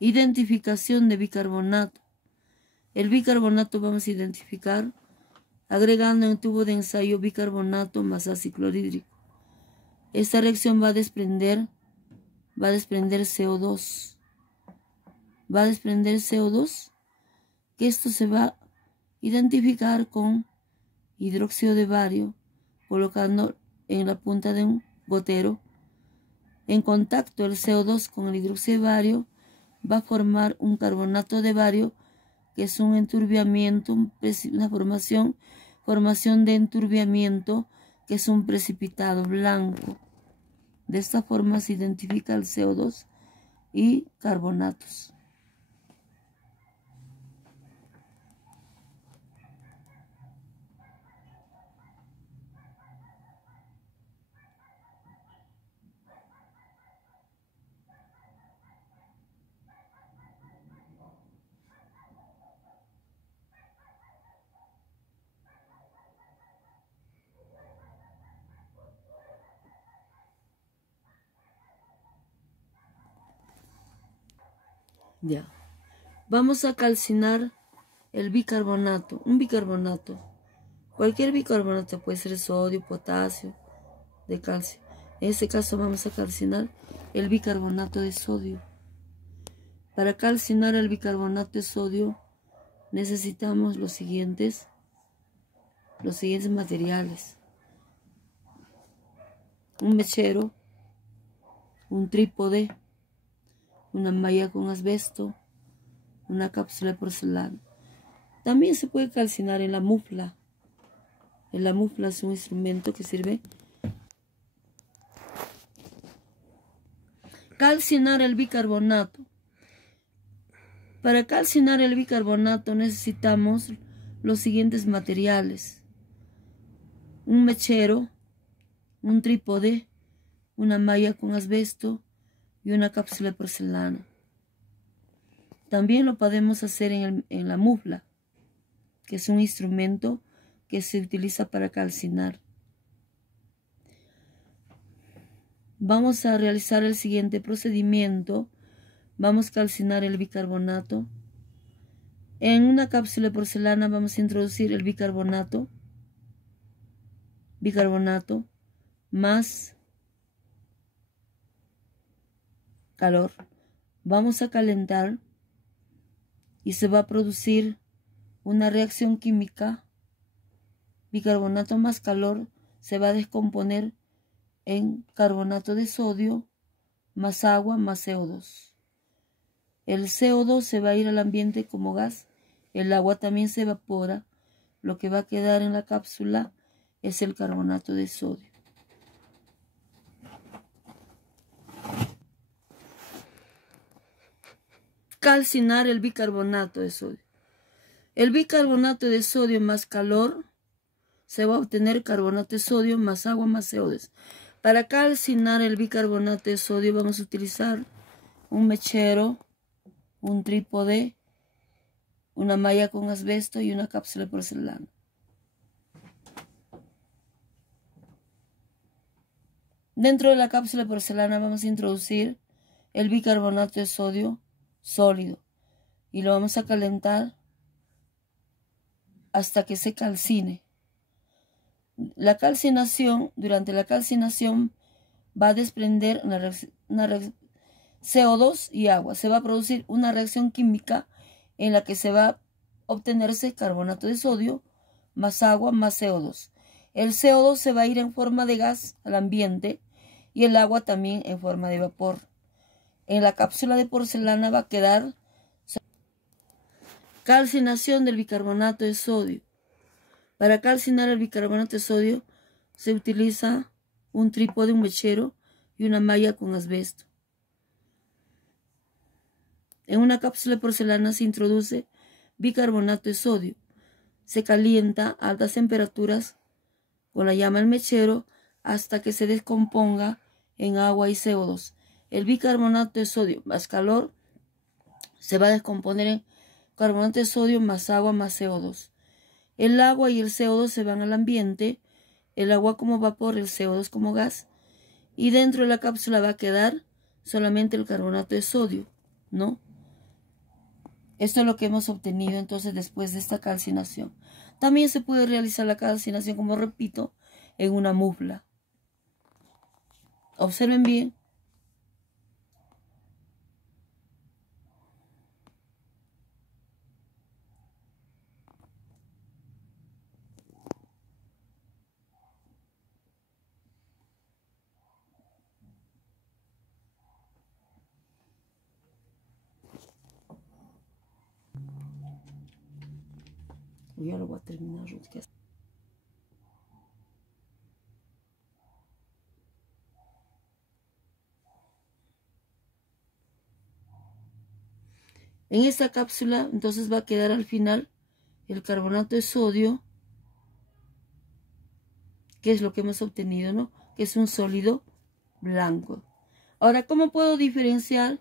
Identificación de bicarbonato. El bicarbonato vamos a identificar agregando en tubo de ensayo bicarbonato más ácido clorhídrico. Esta reacción va a desprender CO2. Va a desprender CO2, que esto se va a identificar con hidróxido de bario, colocando en la punta de un gotero. En contacto el CO2 con el hidróxido de bario va a formar un carbonato de bario, que es un enturbiamiento, una formación de enturbiamiento, que es un precipitado blanco. De esta forma se identifica el CO2 y carbonatos. Ya. Vamos a calcinar el bicarbonato, un bicarbonato. Cualquier bicarbonato puede ser sodio, potasio, de calcio. En este caso vamos a calcinar el bicarbonato de sodio. Para calcinar el bicarbonato de sodio necesitamos los siguientes materiales: un mechero, un trípode, una malla con asbesto, una cápsula de porcelana. También se puede calcinar en la mufla. La mufla es un instrumento que sirve. Calcinar el bicarbonato. Para calcinar el bicarbonato necesitamos los siguientes materiales: un mechero, un trípode, una malla con asbesto y una cápsula de porcelana. También lo podemos hacer en la mufla, que es un instrumento que se utiliza para calcinar. Vamos a realizar el siguiente procedimiento. Vamos a calcinar el bicarbonato. En una cápsula de porcelana vamos a introducir el bicarbonato más calor. Vamos a calentar y se va a producir una reacción química. Bicarbonato más calor se va a descomponer en carbonato de sodio más agua más CO2. El CO2 se va a ir al ambiente como gas, el agua también se evapora, lo que va a quedar en la cápsula es el carbonato de sodio. Calcinar el bicarbonato de sodio. El bicarbonato de sodio más calor se va a obtener carbonato de sodio más agua más CO2. Para calcinar el bicarbonato de sodio vamos a utilizar un mechero, un trípode, una malla con asbesto y una cápsula de porcelana. Dentro de la cápsula de porcelana vamos a introducir el bicarbonato de sodio sólido y lo vamos a calentar hasta que se calcine. Durante la calcinación va a desprender CO2 y agua. Se va a producir una reacción química en la que se va a obtenerse carbonato de sodio más agua más CO2. El CO2 se va a ir en forma de gas al ambiente y el agua también en forma de vapor. En la cápsula de porcelana va a quedar calcinación del bicarbonato de sodio. Para calcinar el bicarbonato de sodio se utiliza un trípode, un mechero y una malla con asbesto. En una cápsula de porcelana se introduce bicarbonato de sodio. Se calienta a altas temperaturas con la llama del mechero hasta que se descomponga en agua y CO2. El bicarbonato de sodio más calor se va a descomponer en carbonato de sodio más agua más CO2. El agua y el CO2 se van al ambiente, el agua como vapor, el CO2 como gas, y dentro de la cápsula va a quedar solamente el carbonato de sodio, ¿no? Esto es lo que hemos obtenido entonces después de esta calcinación. También se puede realizar la calcinación, como repito, en una mufla. Observen bien. Ya lo voy a terminar. En esta cápsula entonces va a quedar al final el carbonato de sodio, que es lo que hemos obtenido, ¿no? Que es un sólido blanco. Ahora, ¿cómo puedo diferenciar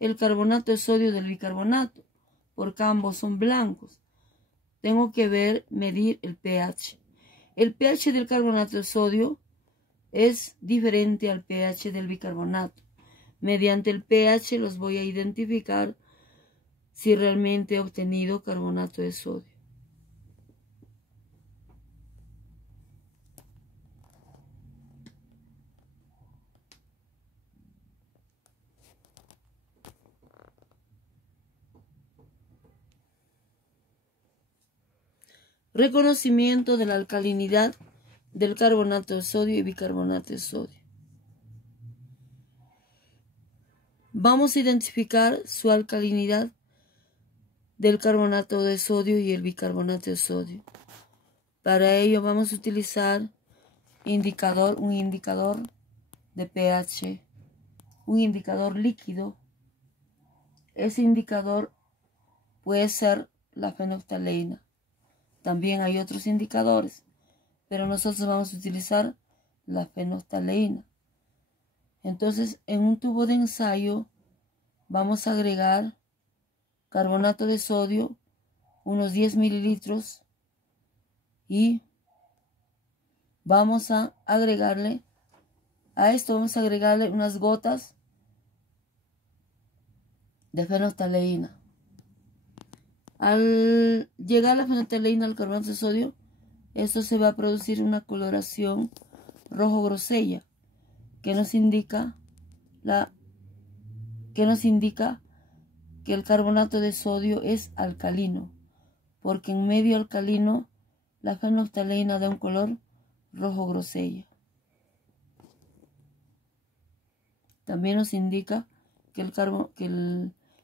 el carbonato de sodio del bicarbonato? Porque ambos son blancos. Tengo que medir el pH. El pH del carbonato de sodio es diferente al pH del bicarbonato. Mediante el pH los voy a identificar si realmente he obtenido carbonato de sodio. Reconocimiento de la alcalinidad del carbonato de sodio y bicarbonato de sodio. Vamos a identificar su alcalinidad del carbonato de sodio y el bicarbonato de sodio. Para ello vamos a utilizar un indicador de pH, un indicador líquido. Ese indicador puede ser la fenolftaleína. También hay otros indicadores, pero nosotros vamos a utilizar la fenolftaleína. Entonces, en un tubo de ensayo vamos a agregar carbonato de sodio, unos 10 mililitros, y vamos a agregarle unas gotas de fenolftaleína. Al llegar la fenolftaleína al carbonato de sodio, esto se va a producir una coloración rojo grosella, que nos indica que el carbonato de sodio es alcalino, porque en medio alcalino la fenolftaleína da un color rojo grosella. También nos indica que el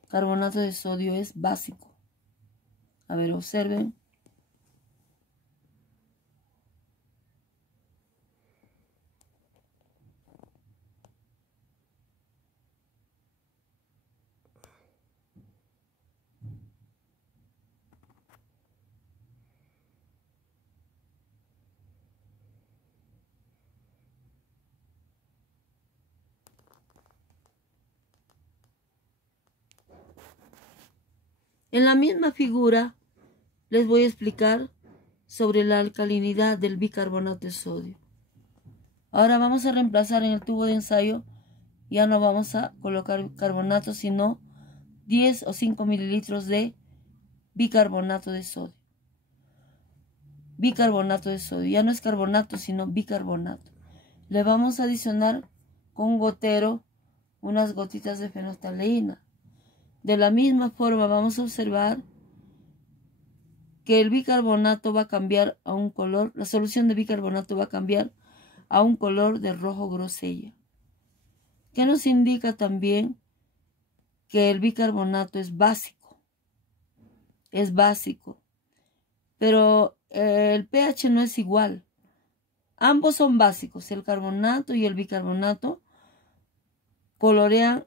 carbonato de sodio es básico. A ver, observen. En la misma figura les voy a explicar sobre la alcalinidad del bicarbonato de sodio. Ahora vamos a reemplazar en el tubo de ensayo, ya no vamos a colocar carbonato, sino 10 o 5 mililitros de bicarbonato de sodio. Bicarbonato de sodio, ya no es carbonato, sino bicarbonato. Le vamos a adicionar con un gotero unas gotitas de fenolftaleína. De la misma forma vamos a observar que el bicarbonato va a cambiar a un color, la solución de bicarbonato va a cambiar a un color de rojo grosella, que nos indica también que el bicarbonato es básico, pero el pH no es igual. Ambos son básicos, el carbonato y el bicarbonato colorean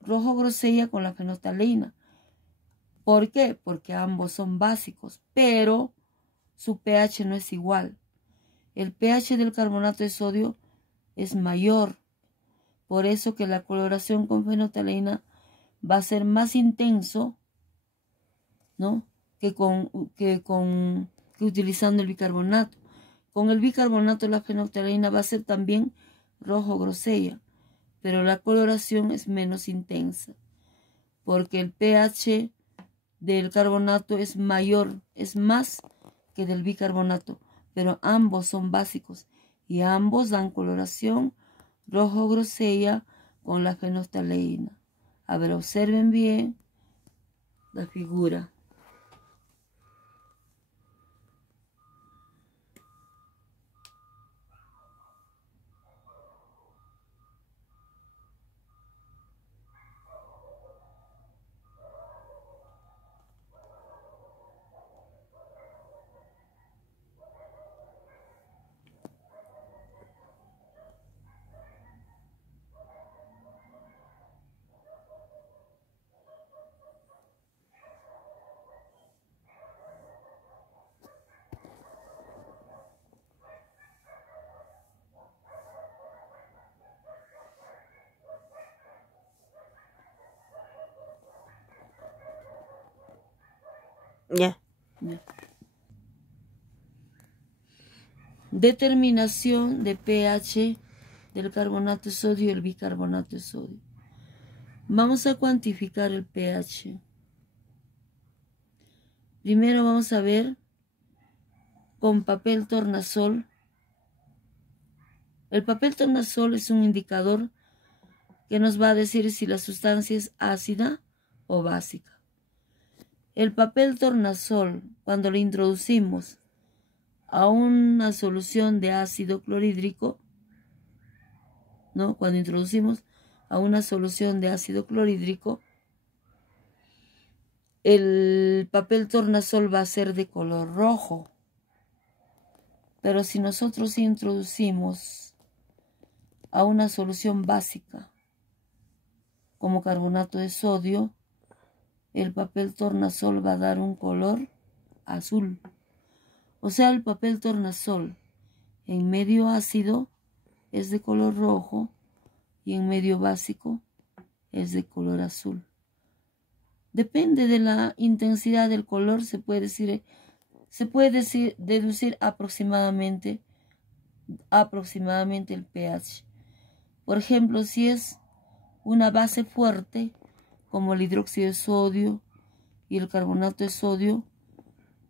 rojo grosella con la fenolftaleína. ¿Por qué? Porque ambos son básicos, pero su pH no es igual. El pH del carbonato de sodio es mayor, por eso que la coloración con fenolftaleína va a ser más intenso, ¿no? que utilizando el bicarbonato. Con el bicarbonato la fenolftaleína va a ser también rojo grosella, pero la coloración es menos intensa, porque el pH del carbonato es mayor, es más que del bicarbonato, pero ambos son básicos y ambos dan coloración rojo grosella con la fenolftaleína. A ver, observen bien la figura. Ya. Determinación de pH del carbonato de sodio y el bicarbonato de sodio. Vamos a cuantificar el pH. Primero vamos a ver con papel tornasol. El papel tornasol es un indicador que nos va a decir si la sustancia es ácida o básica. El papel tornasol, cuando lo introducimos a una solución de ácido clorhídrico, ¿no? Cuando introducimos a una solución de ácido clorhídrico, el papel tornasol va a ser de color rojo. Pero si nosotros introducimos a una solución básica, como carbonato de sodio, el papel tornasol va a dar un color azul. O sea, el papel tornasol en medio ácido es de color rojo y en medio básico es de color azul. Depende de la intensidad del color, se puede deducir aproximadamente el pH. Por ejemplo, si es una base fuerte, como el hidróxido de sodio y el carbonato de sodio,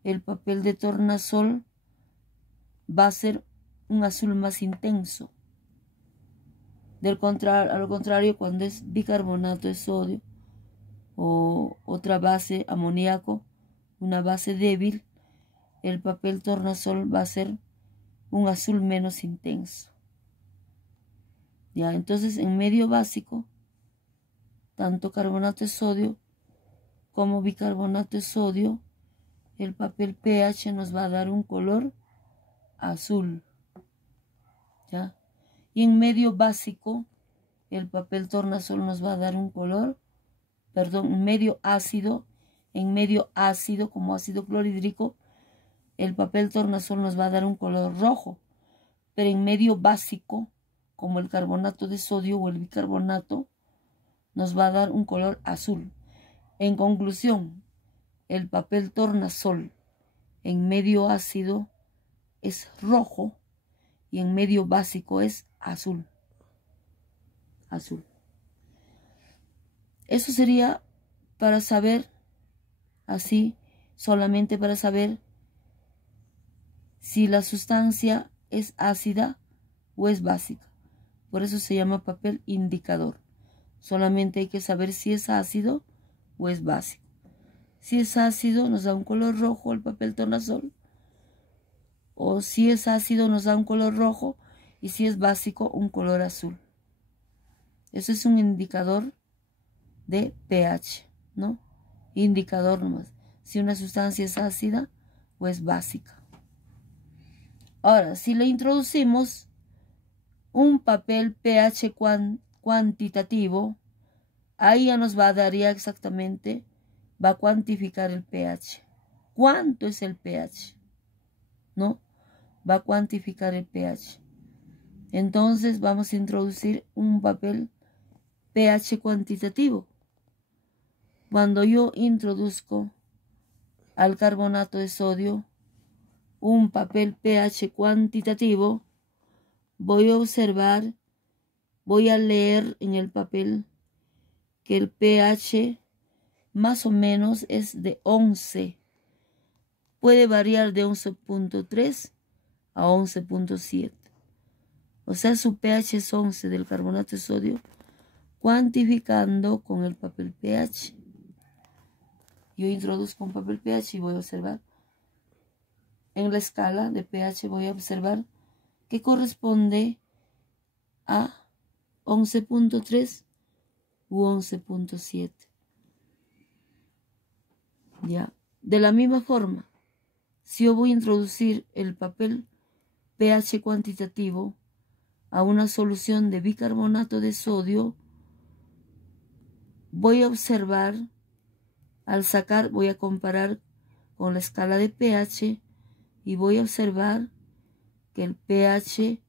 el papel de tornasol va a ser un azul más intenso. A lo contrario, cuando es bicarbonato de sodio o otra base, amoníaco, una base débil, el papel tornasol va a ser un azul menos intenso. Ya, entonces en medio básico, tanto carbonato de sodio como bicarbonato de sodio, el papel pH nos va a dar un color azul. ¿Ya? Y en medio básico, el papel tornasol nos va a dar un color, medio ácido, como ácido clorhídrico, el papel tornasol nos va a dar un color rojo. Pero en medio básico, como el carbonato de sodio o el bicarbonato, nos va a dar un color azul. En conclusión, el papel tornasol en medio ácido es rojo y en medio básico es azul. Eso sería para saber, así, solamente para saber si la sustancia es ácida o es básica. Por eso se llama papel indicador. Solamente hay que saber si es ácido o es básico. Si es ácido nos da un color rojo el papel tornasol. O si es ácido nos da un color rojo y si es básico un color azul. Eso es un indicador de pH, ¿no? Indicador nomás. Si una sustancia es ácida o es básica. Ahora, si le introducimos un papel pH cuantitativo, ahí ya nos va a dar ya exactamente, va a cuantificar el pH. ¿Cuánto es el pH? ¿No? Va a cuantificar el pH. Entonces vamos a introducir un papel pH cuantitativo. Cuando yo introduzco al carbonato de sodio un papel pH cuantitativo, voy a observar, voy a leer en el papel que el pH más o menos es de 11. Puede variar de 11.3 a 11.7. O sea, su pH es 11 del carbonato de sodio, cuantificando con el papel pH. Yo introduzco un papel pH y voy a observar. En la escala de pH voy a observar que corresponde a 11.3 u 11.7. Ya. De la misma forma, si yo voy a introducir el papel pH cuantitativo a una solución de bicarbonato de sodio, voy a observar, al sacar, voy a comparar con la escala de pH y voy a observar que el pH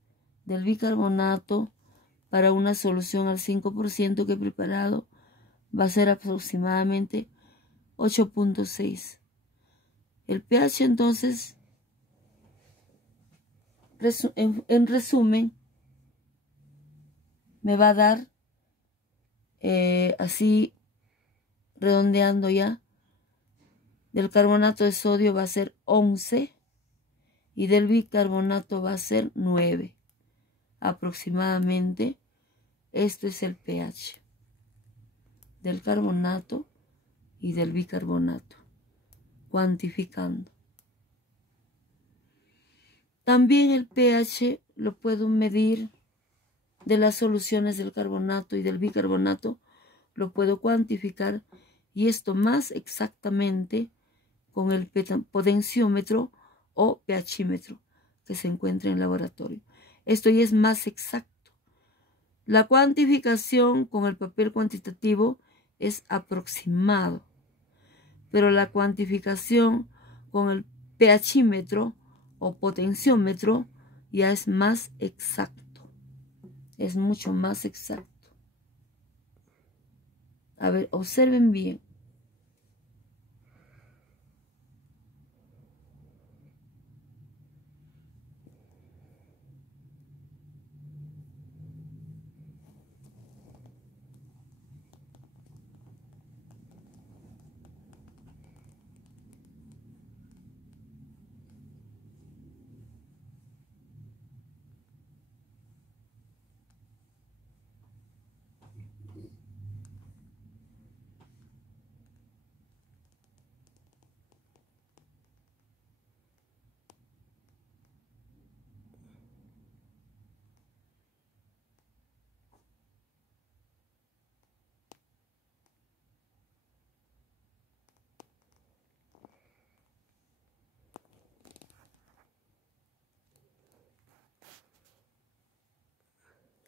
del bicarbonato para una solución al 5% que he preparado va a ser aproximadamente 8.6. El pH entonces, en resumen, me va a dar, así redondeando ya, del carbonato de sodio va a ser 11 y del bicarbonato va a ser 9. Aproximadamente, este es el pH del carbonato y del bicarbonato, cuantificando. También el pH lo puedo medir de las soluciones del carbonato y del bicarbonato, lo puedo cuantificar, y esto más exactamente con el potenciómetro o pHímetro que se encuentra en el laboratorio. Esto ya es más exacto. La cuantificación con el papel cuantitativo es aproximado, pero la cuantificación con el pHímetro o potenciómetro ya es más exacto. Es mucho más exacto. A ver, observen bien.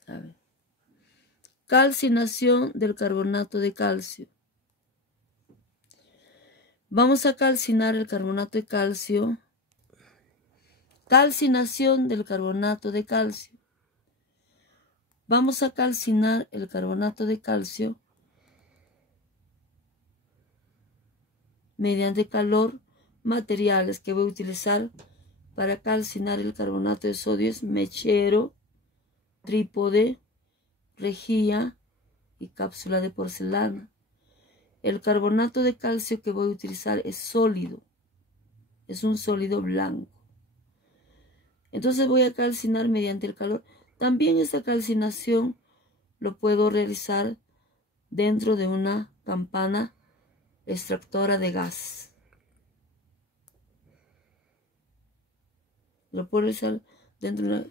A ver. Calcinación del carbonato de calcio. Vamos a calcinar el carbonato de calcio. Calcinación del carbonato de calcio. Vamos a calcinar el carbonato de calcio mediante calor. Materiales que voy a utilizar para calcinar el carbonato de sodio es mechero, trípode, rejilla y cápsula de porcelana. El carbonato de calcio que voy a utilizar es sólido, es un sólido blanco. Entonces voy a calcinar mediante el calor. También esta calcinación lo puedo realizar dentro de una campana extractora de gas. Lo puedo realizar dentro de una...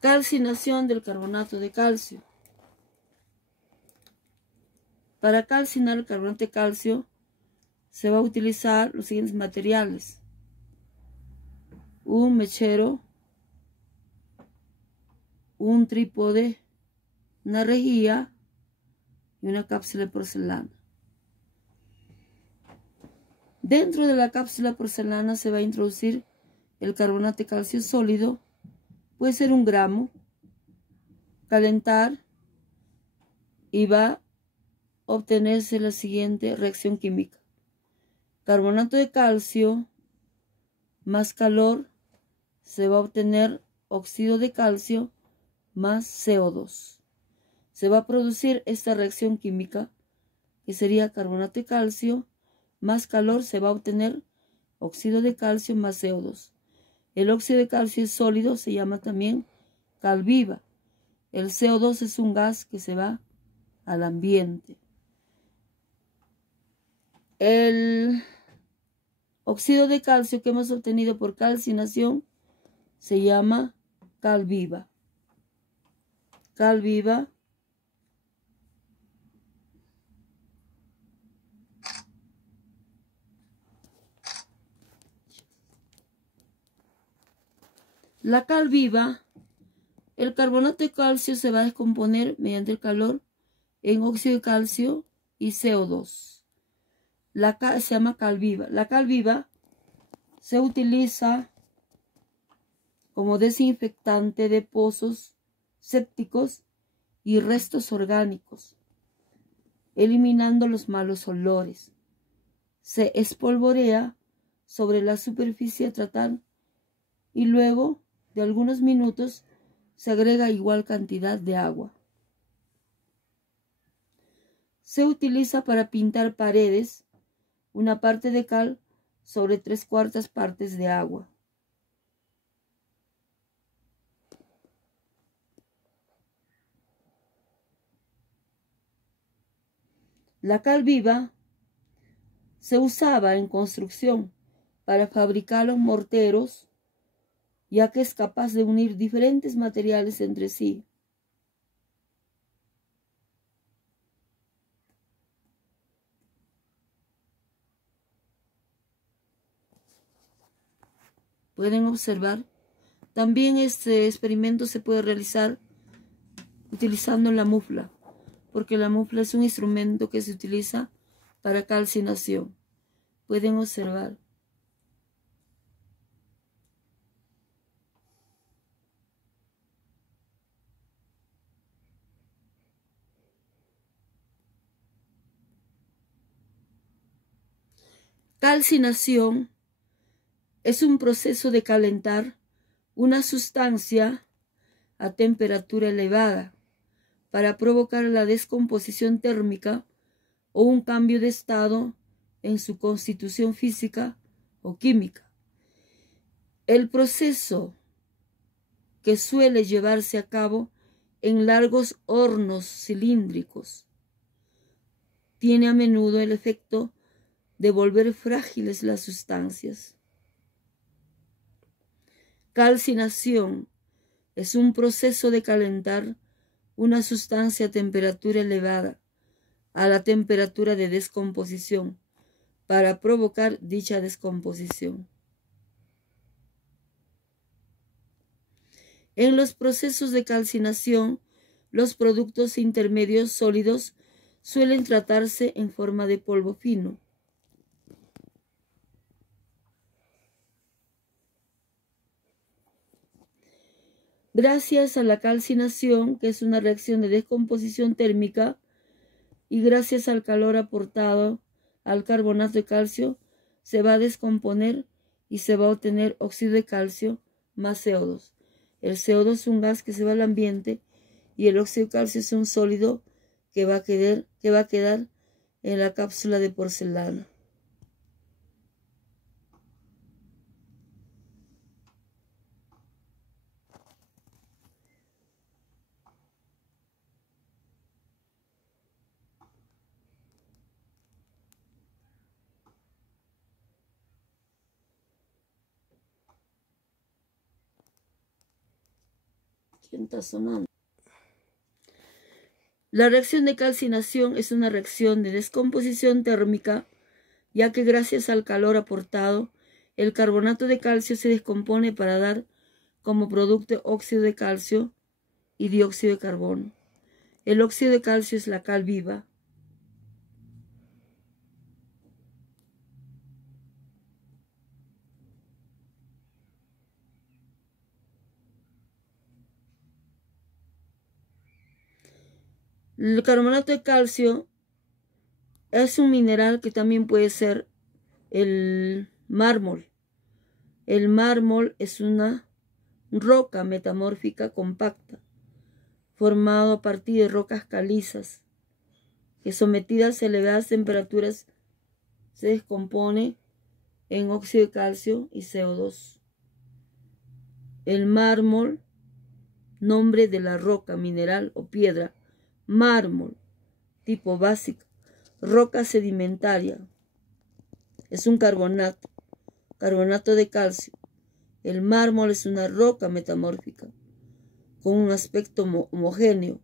Calcinación del carbonato de calcio. Para calcinar el carbonato de calcio se va a utilizar los siguientes materiales: un mechero, un trípode, una rejilla y una cápsula de porcelana. Dentro de la cápsula porcelana se va a introducir el carbonato de calcio sólido, puede ser 1 gramo, calentar y va a obtenerse la siguiente reacción química. Carbonato de calcio más calor, se va a obtener óxido de calcio más CO2. Se va a producir esta reacción química que sería carbonato de calcio, más calor, se va a obtener óxido de calcio más CO2. El óxido de calcio es sólido, se llama también cal viva. El CO2 es un gas que se va al ambiente. El óxido de calcio que hemos obtenido por calcinación se llama cal viva. Cal viva la cal viva, el carbonato de calcio se va a descomponer mediante el calor en óxido de calcio y CO2. Se llama cal viva. La cal viva se utiliza como desinfectante de pozos sépticos y restos orgánicos, eliminando los malos olores. Se espolvorea sobre la superficie a tratar y luego de algunos minutos se agrega igual cantidad de agua. Se utiliza para pintar paredes, una parte de cal sobre 3/4 partes de agua. La cal viva se usaba en construcción para fabricar los morteros, ya que es capaz de unir diferentes materiales entre sí. Pueden observar. También este experimento se puede realizar utilizando la mufla, porque la mufla es un instrumento que se utiliza para calcinación. Pueden observar. Calcinación es un proceso de calentar una sustancia a temperatura elevada para provocar la descomposición térmica o un cambio de estado en su constitución física o química. El proceso, que suele llevarse a cabo en largos hornos cilíndricos, tiene a menudo el efecto de volver frágiles las sustancias. Calcinación es un proceso de calentar una sustancia a temperatura elevada a la temperatura de descomposición para provocar dicha descomposición. En los procesos de calcinación, los productos intermedios sólidos suelen tratarse en forma de polvo fino. Gracias a la calcinación, que es una reacción de descomposición térmica, y gracias al calor aportado al carbonato de calcio, se va a descomponer y se va a obtener óxido de calcio más CO2. El CO2 es un gas que se va al ambiente y el óxido de calcio es un sólido que va a quedar en la cápsula de porcelana. ¿Quién está sonando? La reacción de calcinación es una reacción de descomposición térmica, ya que gracias al calor aportado, el carbonato de calcio se descompone para dar como producto óxido de calcio y dióxido de carbono. El óxido de calcio es la cal viva. El carbonato de calcio es un mineral que también puede ser el mármol. El mármol es una roca metamórfica compacta, formado a partir de rocas calizas. que sometidas a elevadas temperaturas se descompone en óxido de calcio y CO2. El mármol, nombre de la roca, mineral o piedra. Mármol, tipo básico. Roca sedimentaria. Es un carbonato, carbonato de calcio. El mármol es una roca metamórfica con un aspecto homogéneo.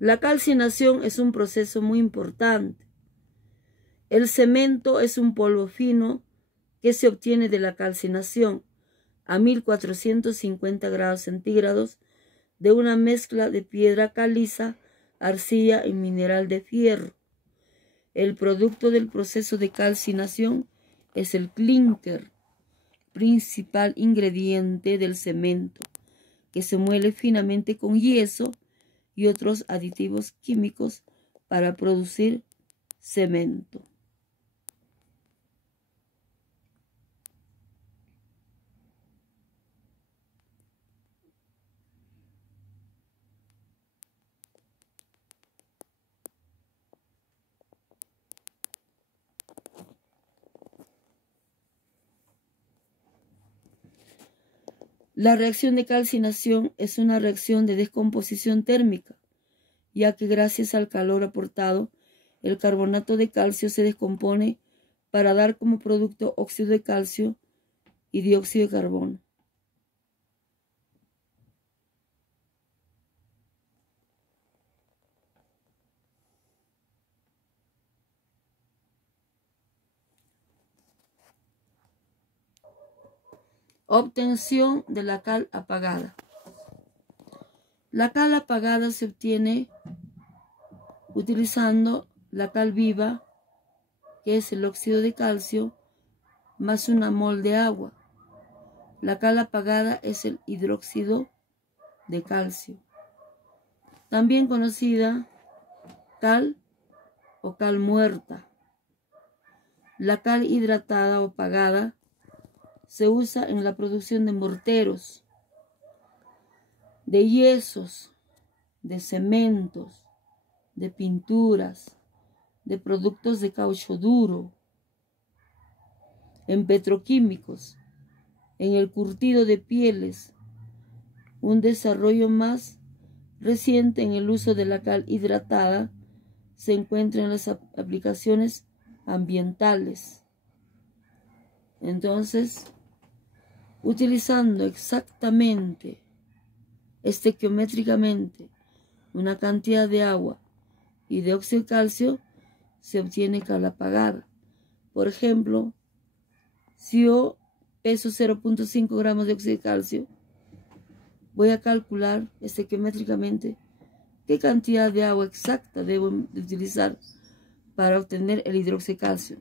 La calcinación es un proceso muy importante. El cemento es un polvo fino que se obtiene de la calcinación a 1450 grados centígrados de una mezcla de piedra caliza, arcilla y mineral de fierro. El producto del proceso de calcinación es el clinker, principal ingrediente del cemento, que se muele finamente con yeso y otros aditivos químicos para producir cemento. La reacción de calcinación es una reacción de descomposición térmica, ya que gracias al calor aportado, el carbonato de calcio se descompone para dar como producto óxido de calcio y dióxido de carbono. Obtención de la cal apagada. La cal apagada se obtiene utilizando la cal viva, que es el óxido de calcio, más una mol de agua. La cal apagada es el hidróxido de calcio, también conocida cal o cal muerta. La cal hidratada o apagada se usa en la producción de morteros, de yesos, de cementos, de pinturas, de productos de caucho duro, en petroquímicos, en el curtido de pieles. Un desarrollo más reciente en el uso de la cal hidratada se encuentra en las aplicaciones ambientales. Entonces, utilizando exactamente, estequiométricamente, una cantidad de agua y de óxido de calcio, se obtiene cal apagada. Por ejemplo, si yo peso 0.5 gramos de óxido de calcio, voy a calcular estequiométricamente qué cantidad de agua exacta debo utilizar para obtener el hidróxido de calcio.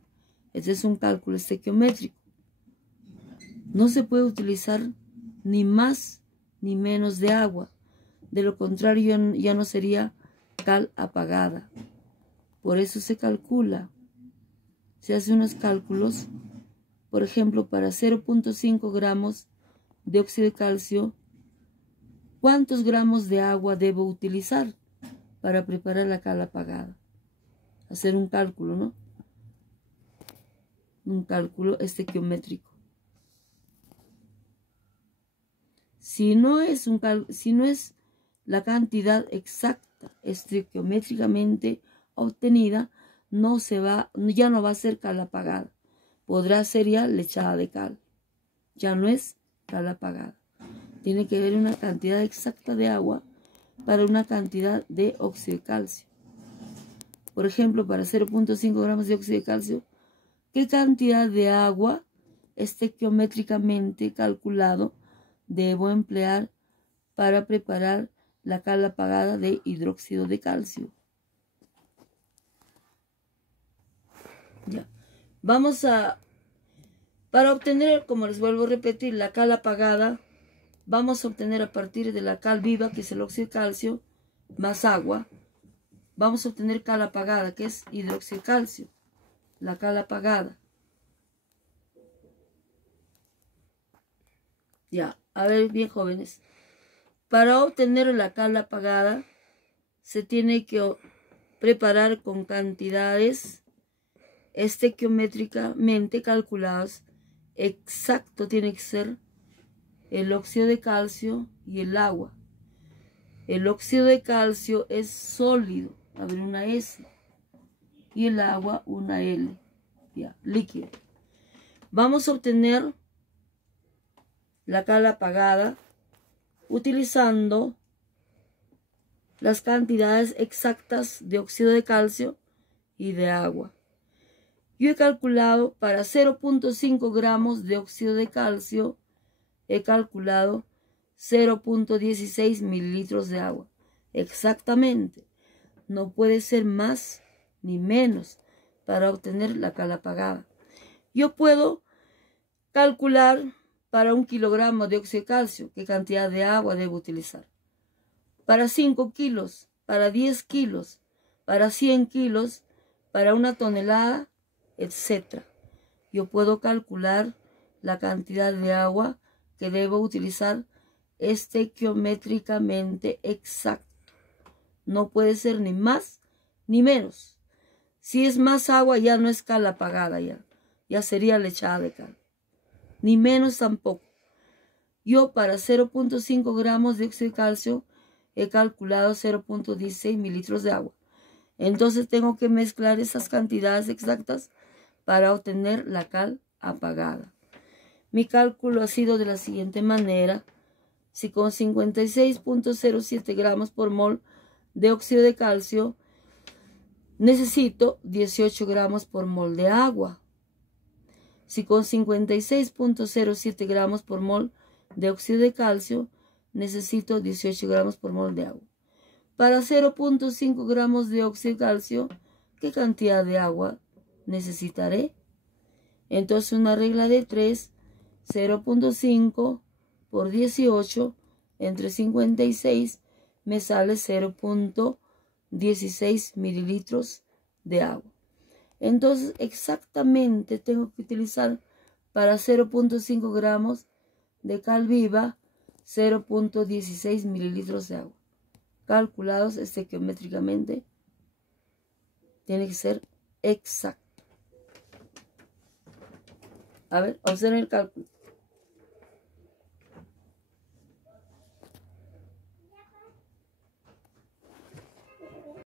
Este es un cálculo estequiométrico. No se puede utilizar ni más ni menos de agua. De lo contrario, ya no sería cal apagada. Por eso se calcula. Se hace unos cálculos, por ejemplo, para 0.5 gramos de óxido de calcio, ¿cuántos gramos de agua debo utilizar para preparar la cal apagada? Hacer un cálculo, ¿no? Un cálculo estequiométrico. Si no es la cantidad exacta estequiométricamente obtenida, ya no va a ser cal apagada. Podrá ser ya lechada de cal. Ya no es cal apagada. Tiene que haber una cantidad exacta de agua para una cantidad de óxido de calcio. Por ejemplo, para 0.5 gramos de óxido de calcio, ¿qué cantidad de agua estequiométricamente calculado debo emplear para preparar la cal apagada de hidróxido de calcio? Ya. Vamos a Para obtener, como les vuelvo a repetir, la cal apagada, vamos a obtener a partir de la cal viva, que es el óxido de calcio, más agua. Vamos a obtener cal apagada, que es hidróxido de calcio. La cal apagada. Ya, a ver, bien jóvenes. Para obtener la cal apagada, se tiene que preparar con cantidades estequiométricamente calculadas. Exacto tiene que ser el óxido de calcio y el agua. El óxido de calcio es sólido, a ver, una S, y el agua una L, ya, líquido. Vamos a obtener la cal apagada utilizando las cantidades exactas de óxido de calcio y de agua. Yo he calculado para 0.5 gramos de óxido de calcio, he calculado 0.16 mililitros de agua. Exactamente. No puede ser más ni menos para obtener la cal apagada. Yo puedo calcular para 1 kilogramo de óxido de calcio qué cantidad de agua debo utilizar. Para 5 kilos, para 10 kilos, para 100 kilos, para 1 tonelada, etc. Yo puedo calcular la cantidad de agua que debo utilizar estequiométricamente exacto. No puede ser ni más ni menos. Si es más agua, ya no es cal apagada, ya sería lechada de cal. Ni menos tampoco. Yo para 0.5 gramos de óxido de calcio he calculado 0.16 mililitros de agua. Entonces tengo que mezclar esas cantidades exactas para obtener la cal apagada. Mi cálculo ha sido de la siguiente manera. Si con 56.07 gramos por mol de óxido de calcio necesito 18 gramos por mol de agua. Si con 56.07 gramos por mol de óxido de calcio necesito 18 gramos por mol de agua. Para 0.5 gramos de óxido de calcio, ¿qué cantidad de agua necesitaré? Entonces una regla de 3, 0.5 por 18 entre 56 me sale 0.16 mililitros de agua. Entonces exactamente tengo que utilizar para 0.5 gramos de cal viva 0.16 mililitros de agua. Calculados estequiométricamente, tiene que ser exacto. A ver, observen el cálculo.